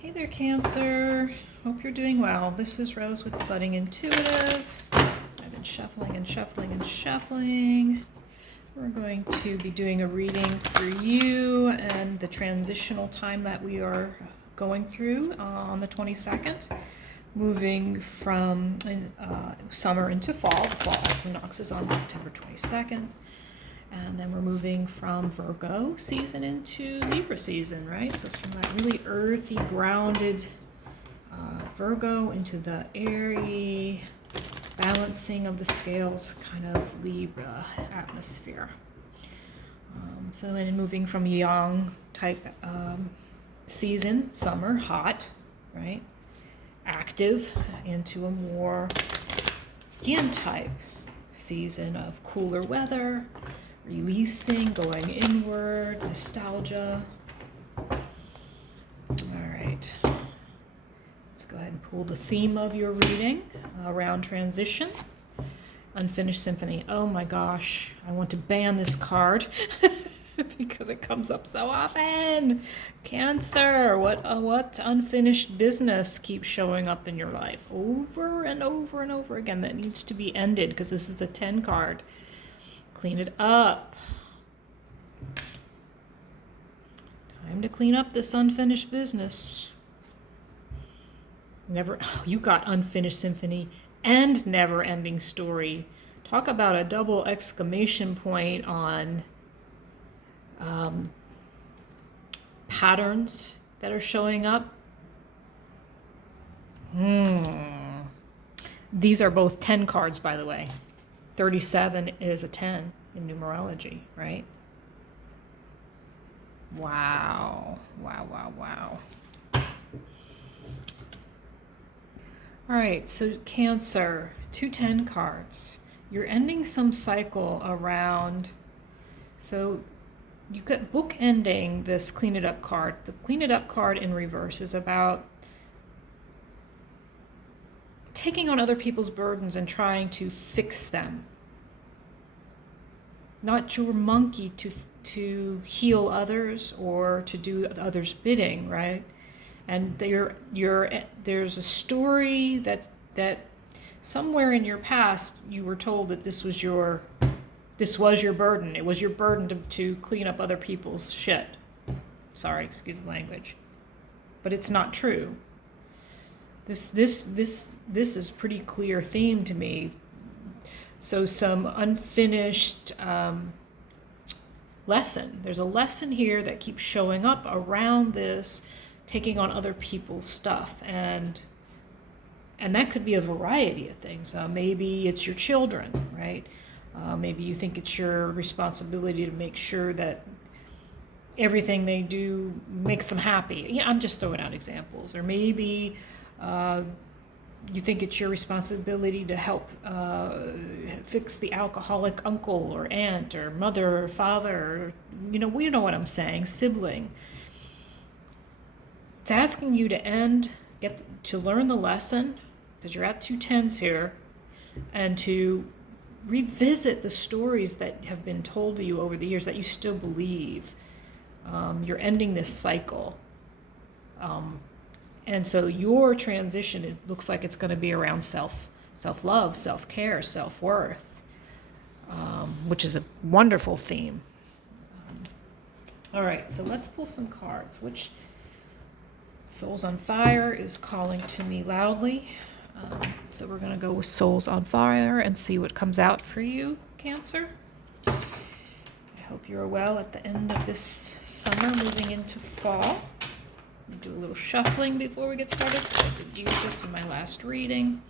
Hey there, Cancer. Hope you're doing well. This is Rose with the Budding Intuitive. I've been shuffling and shuffling and shuffling. We're going to be doing a reading for you and the transitional time that we are going through on the 22nd, moving from summer into fall. The fall equinox is on September 22nd. And then we're moving from Virgo season into Libra season, right? So from that really earthy, grounded Virgo into the airy, balancing of the scales kind of Libra atmosphere. So then moving from yang type season, summer, hot, right? Active, into a more yin type season of cooler weather, releasing, going inward, nostalgia. All right. Let's go ahead and pull the theme of your reading around transition. Unfinished Symphony. Oh my gosh, I want to ban this card because it comes up so often. Cancer, what unfinished business keeps showing up in your life over and over and over again that needs to be ended, because this is a 10 card. Clean it up. Time to clean up this unfinished business. You got Unfinished Symphony and Never Ending Story. Talk about a double exclamation point on patterns that are showing up. These are both 10 cards, by the way. 37 is a 10 in numerology, right? Wow. Wow, wow, wow. All right, so Cancer, 2 10 cards. You're ending some cycle around, so you got bookending this Clean It Up card. The Clean It Up card in reverse is about taking on other people's burdens and trying to fix them. Not your monkey to heal others or to do others' bidding, right? And there's a story that somewhere in your past you were told that this was your burden. It was your burden to clean up other people's shit. Sorry, excuse the language. But it's not true. This is pretty clear theme to me. So some unfinished lesson. There's a lesson here that keeps showing up around this, taking on other people's stuff, and that could be a variety of things. Maybe it's your children, right? Maybe you think it's your responsibility to make sure that everything they do makes them happy. Yeah, I'm just throwing out examples. Or maybe you think it's your responsibility to help fix the alcoholic uncle or aunt or mother or father, or, we know what I'm saying, sibling. It's asking you to get to learn the lesson, because you're at 2 10s here, and to revisit the stories that have been told to you over the years that you still believe. You're ending this cycle. And so your transition, it looks like it's going to be around self-love, self-care, self-worth, which is a wonderful theme. All right, so let's pull some cards. Which Souls on Fire is calling to me loudly. So we're going to go with Souls on Fire and see what comes out for you, Cancer. I hope you're well at the end of this summer, moving into fall. Do a little shuffling before we get started. I did use this in my last reading.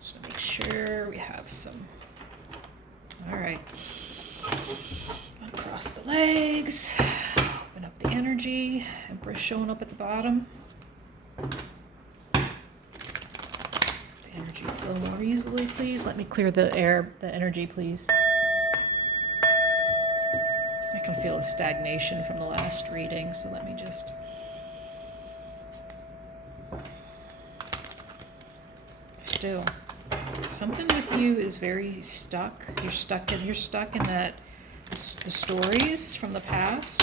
Just to make sure we have some. All right. Uncross the legs. Open up the energy. Empress showing up at the bottom. The energy flow more easily, please. Let me clear the energy, please. I can feel a stagnation from the last reading, so let me just. Still, something with you is very stuck. You're stuck in that the stories from the past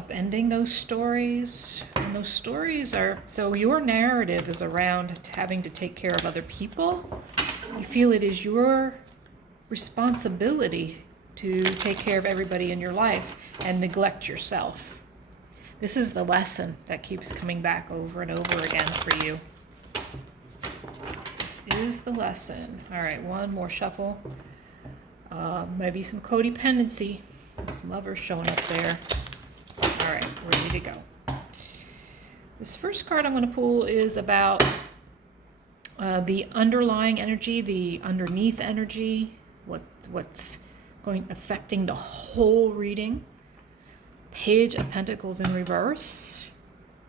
upending those stories. And those stories are, so your narrative is around having to take care of other people. You feel it is your responsibility to take care of everybody in your life and neglect yourself. This is the lesson that keeps coming back over and over again for you. This is the lesson. All right, one more shuffle. Maybe some codependency. Some lovers showing up there. All right, ready to go. This first card I'm going to pull is about the underlying energy, the underneath energy, what's affecting the whole reading. Page of Pentacles in reverse,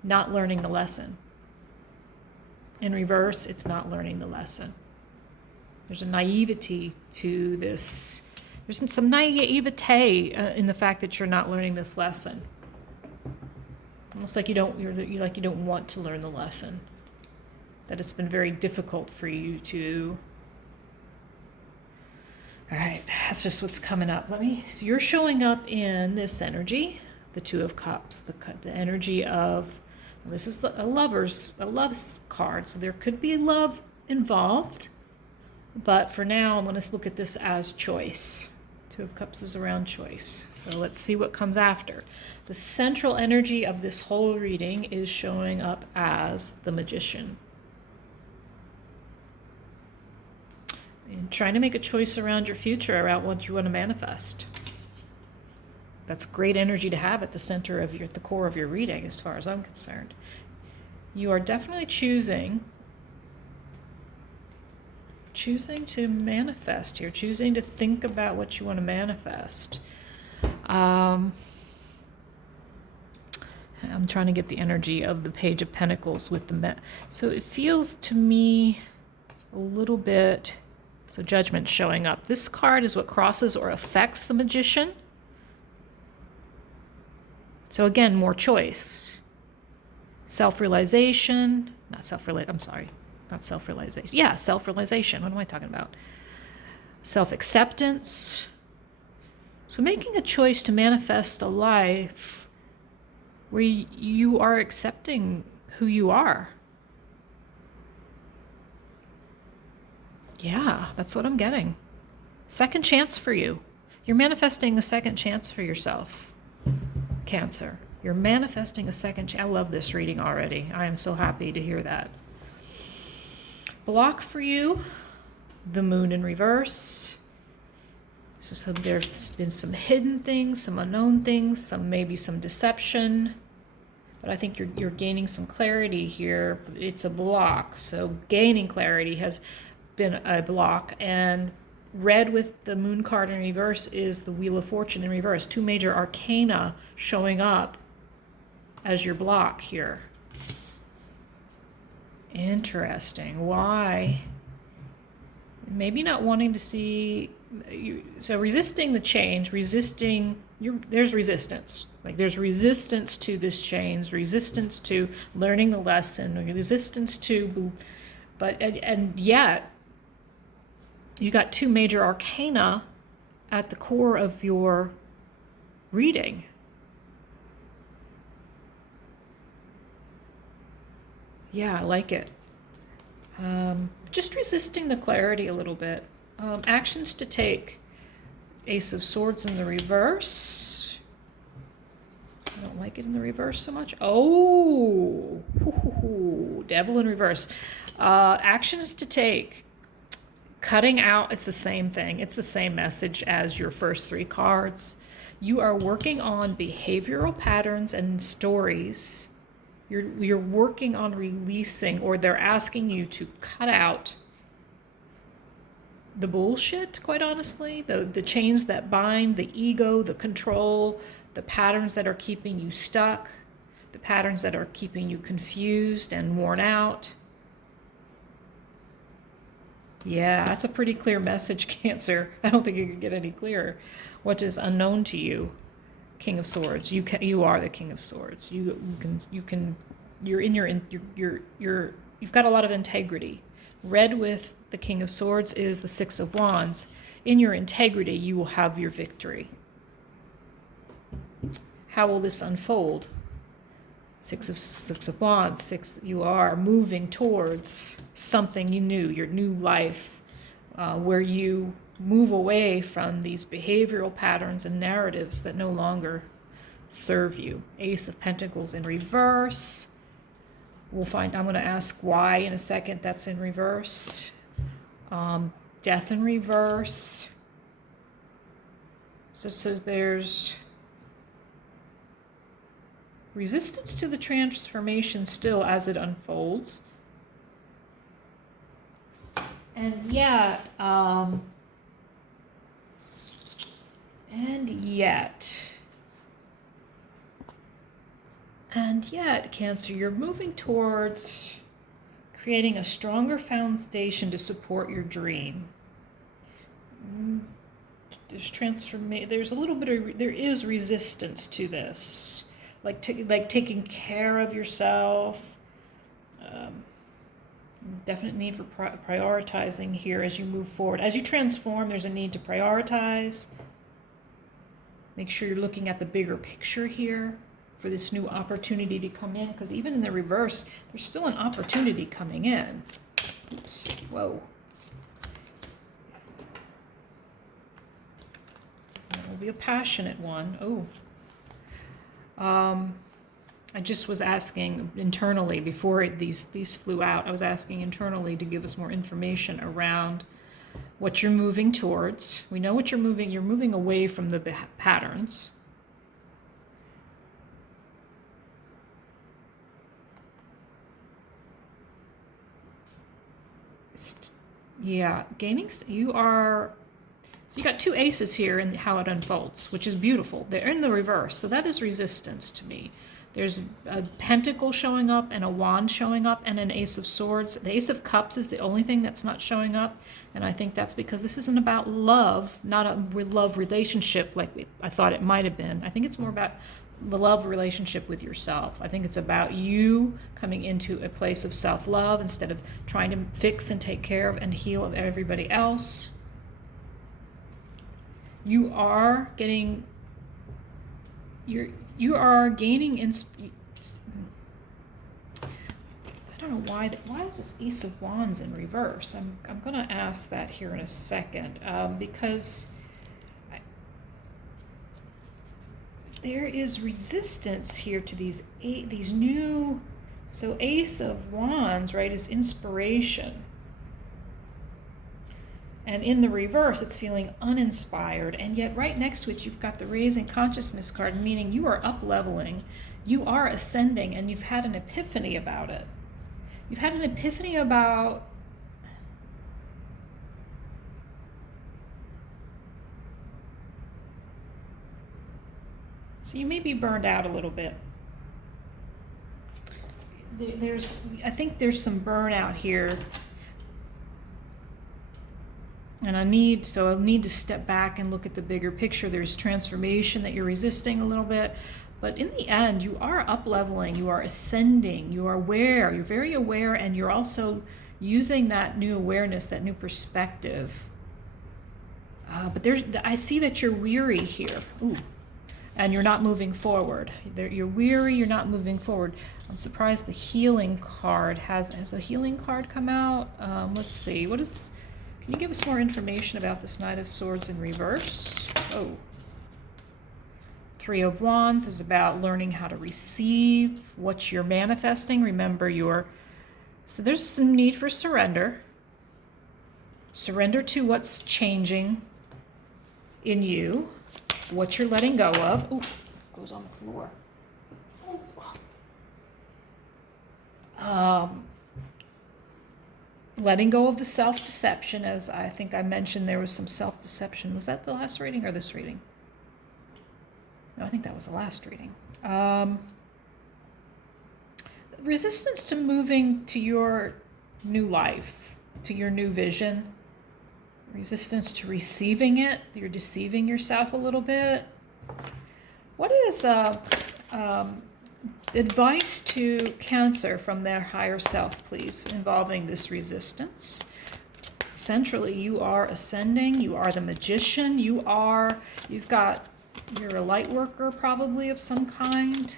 not learning the lesson. In reverse, it's not learning the lesson. There's a naivety to this. There's some naivete in the fact that you're not learning this lesson. Almost like you don't want to learn the lesson. That it's been very difficult for you to. All right, that's just what's coming up. So you're showing up in this energy, the Two of Cups, the energy of. This is a love's card, so there could be love involved. But for now, I'm going to look at this as choice. Two of Cups is around choice. So let's see what comes after. The central energy of this whole reading is showing up as the Magician. And trying to make a choice around your future, around what you want to manifest. That's great energy to have at the center of at the core of your reading, as far as I'm concerned. You are definitely choosing to manifest here, choosing to think about what you want to manifest. I'm trying to get the energy of the Page of Pentacles with the so it feels to me a little bit, so Judgment showing up. This card is what crosses or affects the Magician. So again, more choice. Self-realization, not self-realization. Yeah, self-realization. What am I talking about? Self-acceptance. So making a choice to manifest a life where you are accepting who you are. Yeah, that's what I'm getting. Second chance for you. You're manifesting a second chance for yourself, Cancer. You're manifesting a second chance. I love this reading already. I am so happy to hear that. Block for you, the Moon in reverse. So there's been some hidden things, some unknown things, maybe some deception. But I think you're gaining some clarity here. It's a block. So gaining clarity has been a block. And red with the Moon card in reverse is the Wheel of Fortune in reverse. Two major arcana showing up as your block here. Interesting. Why? Maybe not wanting to see you. So resisting the change, there's resistance. Like there's resistance to this change, resistance to learning the lesson, resistance to, and yet you got two major arcana at the core of your reading. Yeah, I like it. Just resisting the clarity a little bit. Actions to take. Ace of Swords in the reverse. I don't like it in the reverse so much. Oh, Devil in reverse. Actions to take. Cutting out, it's the same thing. It's the same message as your first three cards. You are working on behavioral patterns and stories. You're working on releasing, or they're asking you to cut out the bullshit, quite honestly, the chains that bind, the ego, the control, the patterns that are keeping you stuck, the patterns that are keeping you confused and worn out. Yeah, that's a pretty clear message, Cancer. I don't think it could get any clearer. What is unknown to you? King of Swords. You are the King of Swords. You've got a lot of integrity. Red with the King of Swords is the Six of Wands. In your integrity, you will have your victory. How will this unfold? Six of Wands, you are moving towards something new, your new life, where you move away from these behavioral patterns and narratives that no longer serve you. Ace of Pentacles in reverse. I'm going to ask why in a second that's in reverse. Death in reverse. So there's resistance to the transformation still as it unfolds. And yet, Cancer, you're moving towards creating a stronger foundation to support your dream. There's a little bit of, there is resistance to this, like taking care of yourself. Definite need for prioritizing here as you move forward. As you transform, there's a need to prioritize. Make sure you're looking at the bigger picture here for this new opportunity to come in, because even in the reverse, there's still an opportunity coming in. Oops, whoa. It will be a passionate one. I just was asking internally before these flew out. I was asking internally to give us more information around what you're moving towards. We know what you're moving. You're moving away from the patterns. Yeah, you got two aces here in how it unfolds, which is beautiful. They're in the reverse, so that is resistance to me. There's a pentacle showing up and a wand showing up and an ace of swords. The ace of cups is the only thing that's not showing up, and I think that's because this isn't about love, not a love relationship like I thought it might have been. I think it's more about the love relationship with yourself. I think it's about you coming into a place of self-love instead of trying to fix and take care of and heal of everybody else. You are gaining I don't know why is this Ace of Wands in reverse? I'm going to ask that here in a second, because there is resistance here to these new. So Ace of Wands, right, is inspiration. And in the reverse, it's feeling uninspired. And yet right next to it, you've got the Raising Consciousness card, meaning you are up-leveling, you are ascending, and you've had an epiphany about it. You've had an epiphany about so you may be burned out a little bit. I think there's some burnout here. And I'll need to step back and look at the bigger picture. There's transformation that you're resisting a little bit. But in the end, you are up-leveling, you are ascending, you are aware, you're very aware, and you're also using that new awareness, that new perspective. But I see that you're weary here. Ooh. And you're not moving forward. You're weary, you're not moving forward. I'm surprised the healing card has a healing card come out. Let's see, can you give us more information about this Knight of Swords in reverse? Oh. Three of Wands is about learning how to receive what you're manifesting. Remember so there's some need for surrender. Surrender to what's changing in you, what you're letting go of. Ooh, goes on the floor. Letting go of the self-deception, as I think I mentioned there was some self-deception. Was that the last reading or this reading? No, I think that was the last reading. Resistance to moving to your new life, to your new vision. Resistance to receiving it. You're deceiving yourself a little bit. What is advice to Cancer from their higher self, please, involving this resistance? Centrally, you are ascending. You are the magician. You've got You're a light worker probably of some kind.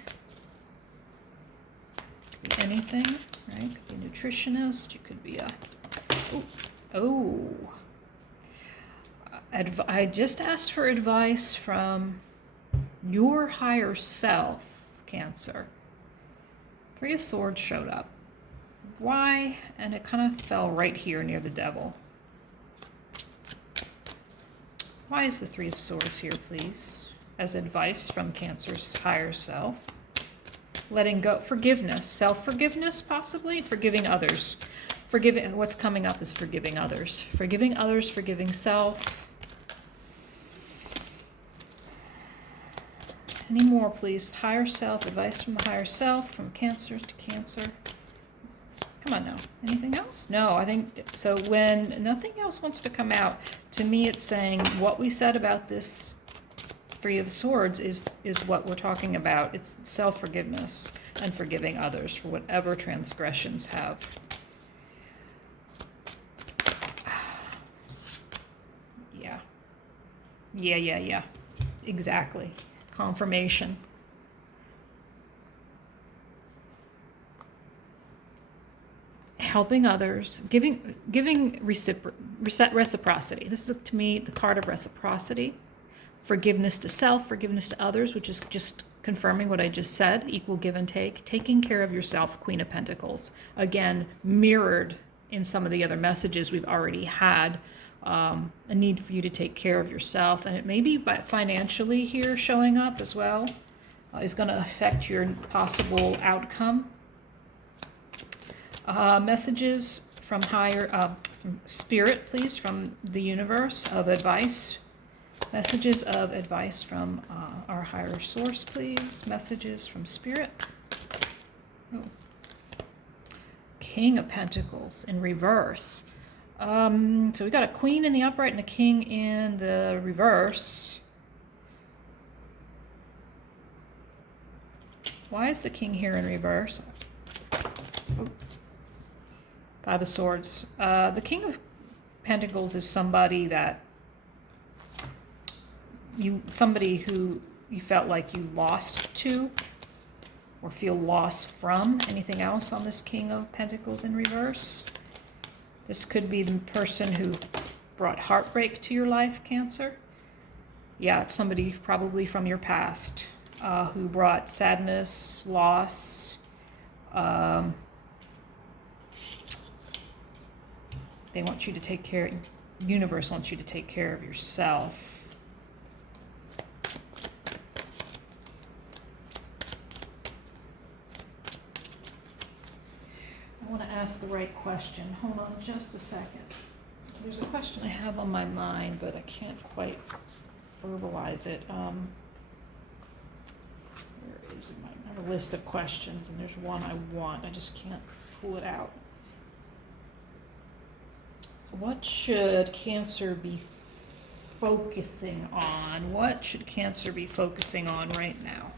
Could be anything, right? Could be a nutritionist. You could be a... I just asked for advice from your higher self, Cancer. Three of Swords showed up. Why? And it kind of fell right here near the Devil. Why is the Three of Swords here, please? As advice from Cancer's higher self. Letting go, forgiveness, self-forgiveness possibly, forgiving others. Forgiving, what's coming up is forgiving others. Forgiving others, forgiving self. Any more, please? Higher self, advice from the higher self, from Cancer to Cancer. Come on now. Anything else? No, I think, so when nothing else wants to come out, to me it's saying what we said about this Three of Swords is what we're talking about. It's self-forgiveness and forgiving others for whatever transgressions have. Yeah. Exactly. Confirmation. Helping others, giving reciprocity. This is, to me, the card of reciprocity. Forgiveness to self, forgiveness to others, which is just confirming what I just said, equal give and take. Taking care of yourself, Queen of Pentacles. Again, mirrored in some of the other messages we've already had. A need for you to take care of yourself, and it may be financially here showing up as well, is going to affect your possible outcome. Messages from higher, from Spirit, please, from the universe of advice. Messages of advice from our higher source, please. Messages from Spirit. Oh. King of Pentacles in reverse. So we got a Queen in the upright and a King in the reverse. Why is the King here in reverse? Oh. Five of Swords. The King of Pentacles is somebody that somebody who you felt like you lost to or feel lost from. Anything else on this King of Pentacles in reverse? This could be the person who brought heartbreak to your life, Cancer. Yeah, it's somebody probably from your past who brought sadness, loss. They want you to take care, the universe wants you to take care of yourself. I want to ask the right question. Hold on just a second. There's a question I have on my mind, but I can't quite verbalize it. Where is it? I have a list of questions, and there's one I want. I just can't pull it out. What should Cancer be focusing on? What should Cancer be focusing on right now?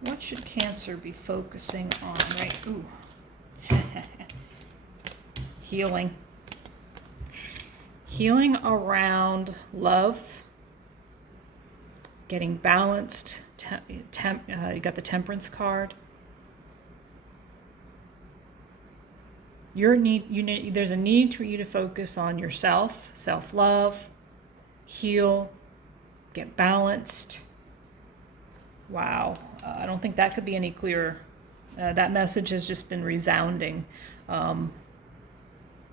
What should Cancer be focusing on right? Ooh. Healing. Healing around love. Getting balanced. You got the Temperance card. There's a need for you to focus on yourself, self-love, heal, get balanced. Wow. I don't think that could be any clearer. That message has just been resounding.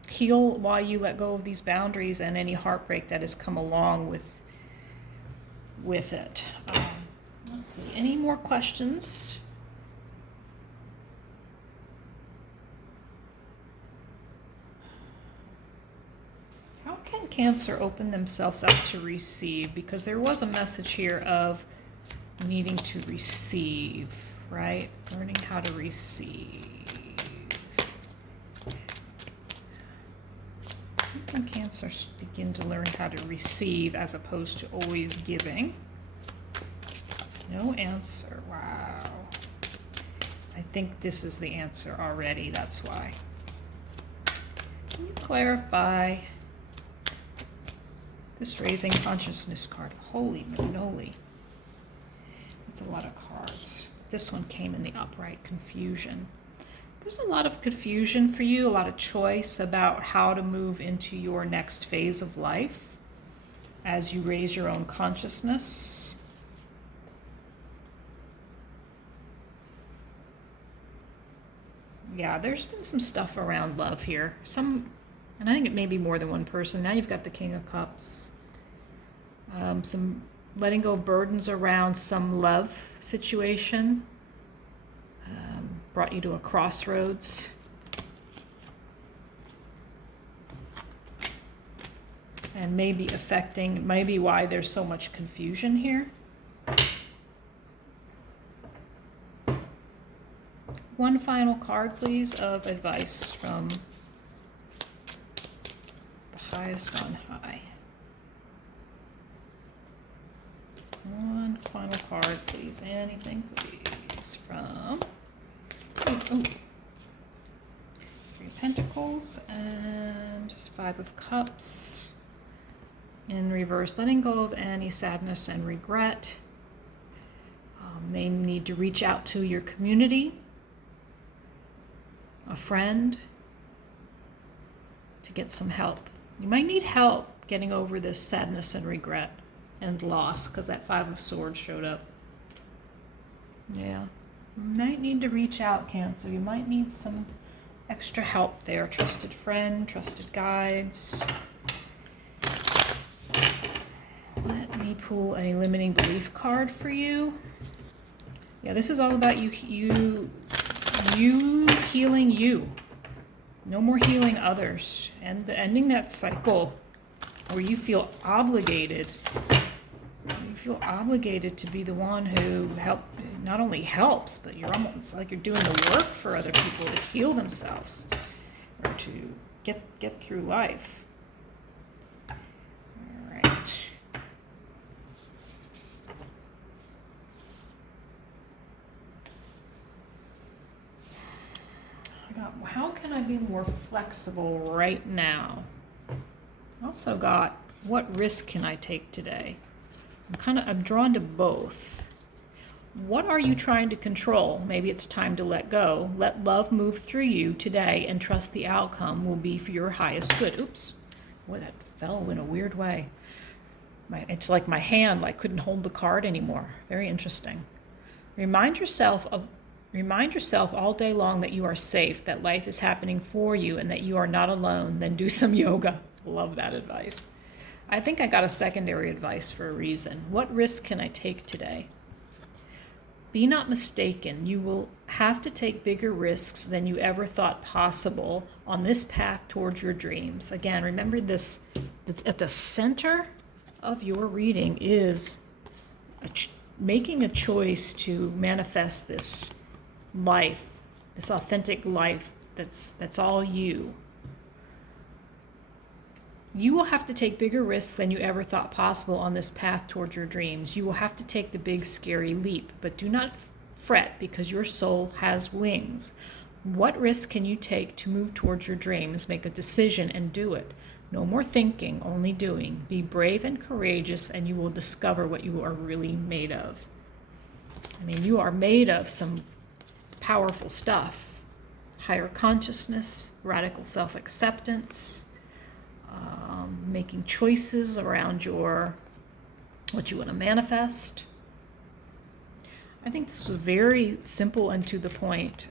Heal while you let go of these boundaries and any heartbreak that has come along with it. Let's see. Any more questions? How can Cancer open themselves up to receive? Because there was a message here of needing to receive, right? Learning how to receive. How can Cancer begin to learn how to receive as opposed to always giving? No answer. Wow. I think this is the answer already. That's why. Can you clarify this raising consciousness card? Holy moly. That's a lot of cards. This one came in the upright confusion. There's a lot of confusion for you, a lot of choice about how to move into your next phase of life as you raise your own consciousness. Yeah, there's been some stuff around love here. And I think it may be more than one person. Now you've got the King of Cups. Some letting go of burdens around some love situation. Brought you to a crossroads. And maybe why there's so much confusion here. One final card, please, of advice from the highest on high. One final card, please. Anything, please, from... Three of Pentacles and 5 of Cups. In reverse, letting go of any sadness and regret. May need to reach out to your community, a friend, to get some help. You might need help getting over this sadness and regret and loss, because that 5 of Swords showed up. Yeah. You might need to reach out, Cancer. You might need some extra help there. Trusted friend, trusted guides. Let me pull a limiting belief card for you. Yeah, this is all about you healing you. No more healing others. And ending that cycle where you feel obligated. You feel obligated to be the one who not only helps, but you're almost like you're doing the work for other people to heal themselves or to get through life. All right. How can I be more flexible right now? Also got, what risk can I take today? I'm drawn to both. What are you trying to control? Maybe it's time to let go. Let love move through you today and trust the outcome will be for your highest good. Oops. Boy, that fell in a weird way. It's like my hand couldn't hold the card anymore. Very interesting. Remind yourself all day long that you are safe, that life is happening for you, and that you are not alone. Then do some yoga. Love that advice. I think I got a secondary advice for a reason. What risk can I take today? Be not mistaken. You will have to take bigger risks than you ever thought possible on this path towards your dreams. Again, remember this, at the center of your reading is making a choice to manifest this life, this authentic life that's all you. You will have to take bigger risks than you ever thought possible on this path towards your dreams. You will have to take the big, scary leap, but do not fret because your soul has wings. What risk can you take to move towards your dreams? Make a decision and do it. No more thinking, only doing. Be brave and courageous, and you will discover what you are really made of. I mean, you are made of some powerful stuff. Higher consciousness, radical self-acceptance, making choices around what you want to manifest. I think this was very simple and to the point.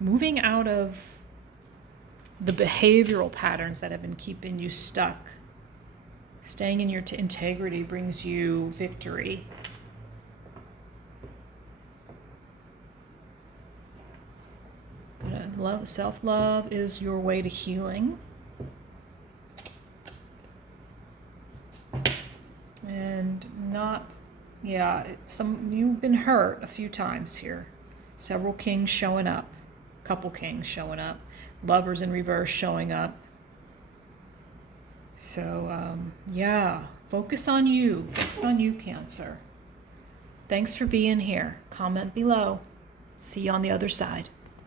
Moving out of the behavioral patterns that have been keeping you stuck. Staying in your integrity brings you victory. Self-love is your way to healing. And you've been hurt a few times here. Several kings showing up, couple kings showing up, lovers in reverse showing up. So, focus on you. Focus on you, Cancer. Thanks for being here. Comment below. See you on the other side.